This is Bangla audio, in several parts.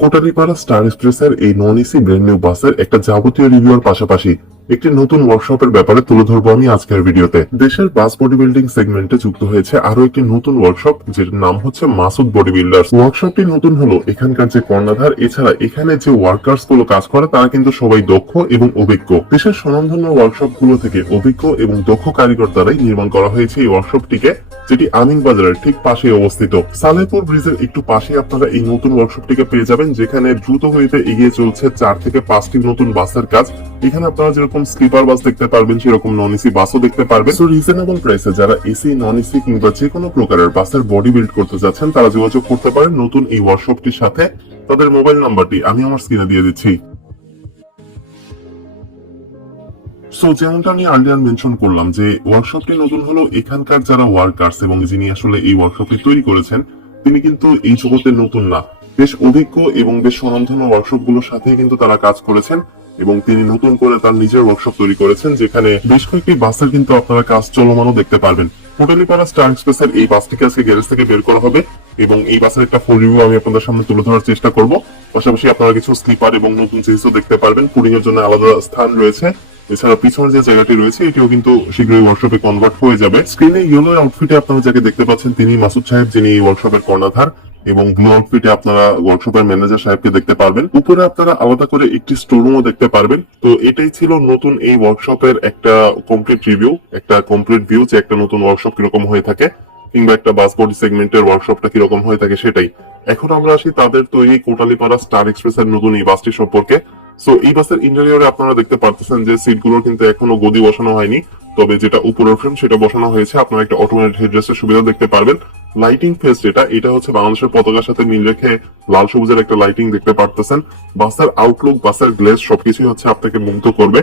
কোটালীপাড়া স্টার এক্সপ্রেসের এই নন এসি ব্র্যান্ড নিউ বাসের একটা যাবতীয় রিভিউর পাশাপাশি একটি নতুন ওয়ার্কশপের ব্যাপারে তুলে ধরবো আমি আজকের ভিডিওতে। দেশের বাস বডি বিল্ডিং সেগমেন্টে যুক্ত হয়েছে আরও একটি নতুন ওয়ার্কশপ যেটার নাম হচ্ছে মাসুদ বডি বিল্ডার্স ওয়ার্কশপটি নতুন হলো, এখানকার যে কর্ণাধার, এছাড়া এখানে যে ওয়ার্কার্সগুলো কাজ করে, তারা কিন্তু সবাই দক্ষ এবং অভিজ্ঞ। দেশের স্বনামধন্য ওয়ার্কশপগুলো থেকে অভিজ্ঞ এবং দক্ষ কারিগর দ্বারাই নির্মাণ করা হয়েছে এই ওয়ার্কশপটিকে যেটি আমিন বাজারের ঠিক পাশে অবস্থিত। সালেপুর ব্রিজের একটু পাশে আপনারা এই নতুন ওয়ার্কশপটিকে পেয়ে যাবেন যেখানে দ্রুত গতিতে এগিয়ে চলছে চার থেকে পাঁচটি নতুন বাসের কাজ। এখানে আপনারা যেরকম স্লিপার বাস দেখতে পারবেন, সেরকম নন এসি বাসও দেখতে পারবেন। তো রিজনেবল প্রাইসে যারা এসি নন এসি কিংবা যে কোনো প্রকারের বাসের বডি বিল্ড করতে যাচ্ছেন, তারা যোগাযোগ করতে পারেন নতুন এই ওয়ার্কশপটির সাথে। তাদের মোবাইল নাম্বারটি আমি আমার স্ক্রিনে দিয়ে দিচ্ছি। সো যেমনটা আমি আর্লিয়ার মেনশন করলাম যে ওয়ার্কশপটি নতুন হলো এখানকার যারা ওয়ার্কার্স এবং যিনি আসলে এই ওয়ার্কশপটি তৈরি করেছেন, তিনি কিন্তু এই জগতে নতুন না। বেশ অভিজ্ঞ এবং বেশ স্বনামধন্য ওয়ার্কশপগুলোর সাথে কিন্তু তারা কাজ করেছেন এবং তিনি নতুন করে তার নিজের ওয়ার্কশপ তৈরি করেছেন, যেখানে বেশ কয়েকটি বাসের কিন্তু আপনারা কাজ চলমানও দেখতে পারবেন। হোটেলিপাড়া স্টার এক্সপ্রেসের এই বাসটিকে আজকে গ্যারেজ থেকে বের করা হবে এবং এই বাসের একটা ফুল রিভিউ আমি আপনাদের সামনে তুলে ধরার চেষ্টা করব। পাশাপাশি আপনারা কিছু স্লিপার এবং নতুন জিনিসও দেখতে পারবেন। পুডিং এর জন্য আলাদা স্থান রয়েছে। এছাড়া পিছনের যে জায়গাটি রয়েছে, এটিও কিন্তু শীঘ্রই ওয়ার্কশপে কনভার্ট হয়ে যাবে। স্ক্রিনে ইয়েলো আউটফিটে আপনারা যাকে দেখতে পাচ্ছেন, তিনি মাসুদ সাহেব, যিনি এই ওয়ার্কশপের কর্ণধার। এবং ব্লু আউটফিটে আপনারা ওয়ার্কশপের ম্যানেজার সাহেবকে দেখতে পারবেন। উপরে আপনারা আলাদা করে একটি স্টোরুমও দেখতে পারবেন। তো এটাই ছিল নতুন এই ওয়ার্কশপের একটা কমপ্লিট রিভিউ একটা কমপ্লিট ভিউ যে একটা নতুন ওয়ার্কশপ কীরকম হয়ে থাকে কিংবা একটা বাস বডি সেগমেন্টের ওয়ার্কশপটা কীরকম হয়ে থাকে সেটাই। এখন আমরা আসি তাদের তৈরি কোটালিপাড়া স্টার এক্সপ্রেসের নতুন এই বাসটি সম্পর্কে। সো এই বাসের ইন্টেরিয়রে আপনারা দেখতে পারতেছেন যে সিটগুলোর কিন্তু এখনও গদি বসানো হয়নি। তবে যেটা উপরের ফ্রেম সেটা বসানো হয়েছে। আপনারা একটা অটোমেটেড হেডরেস্টের সুবিধা দেখতে পারবেন। লাইটিং ফেস যেটা, এটা হচ্ছে বাংলাদেশের পতাকার সাথে মিল রেখে লাল সবুজের একটা লাইটিং দেখতে পারতেছেন। বাসের আউটলুক বাসের গ্লেজ সবকিছুই হচ্ছে আপনাকে মুগ্ধ করবে।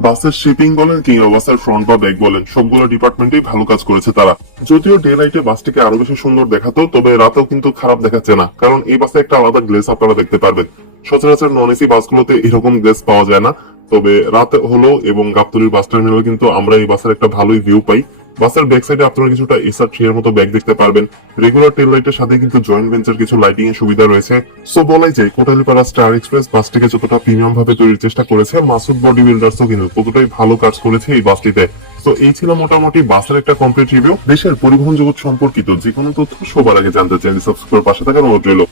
বাসের শিপিং বলেন কিংবা বাসের ফ্রন্ট বা ব্যাক বলেন, সবগুলো ডিপার্টমেন্টেই ভালো কাজ করেছে তারা। যদিও ডে লাইটে বাসটিকে আরও বেশি সুন্দর দেখাতো, তবে রাতেও কিন্তু খারাপ দেখাচ্ছে না। কারণ এই বাসে একটা আলাদা গ্লেস আপনারা দেখতে পারবেন। সচরাচর নন এসি বাসগুলোতে এরকম গ্লেস পাওয়া যায় না। তবে রাতে হলো এবং গাবতলির বাস টার্মিনালে কিন্তু আমরা এই বাসের একটা ভালোই ভিউ পাই। বাসের ব্যাক সাইডে আপনারা কিছুটা এসআর থ্রি এর মতো ব্যাগ দেখতে পারবেন। রেগুলার টেল লাইটের সাথে কিন্তু জয়েন্ট বেঞ্চের কিছু লাইটিং এর সুবিধা রয়েছে। সো বলাই যায়, কোটালীপাড়া স্টার এক্সপ্রেস বাসটিকে যতটা প্রিমিয়াম ভাবে তৈরির চেষ্টা করেছে, মাসুদ বডি বিল্ডার্সও কিন্তু ততটাই ভালো কাজ করেছে এই বাসটিতে তো এই ছিল মোটামুটি বাসের একটা কমপ্লিট রিভিউ দেশের পরিবহন জগৎ সম্পর্কিত যে কোনো তথ্য সবার আগে জানতে চাইলে সাবস্ক্রাইব পাশে থাকার অনুরোধ রইল।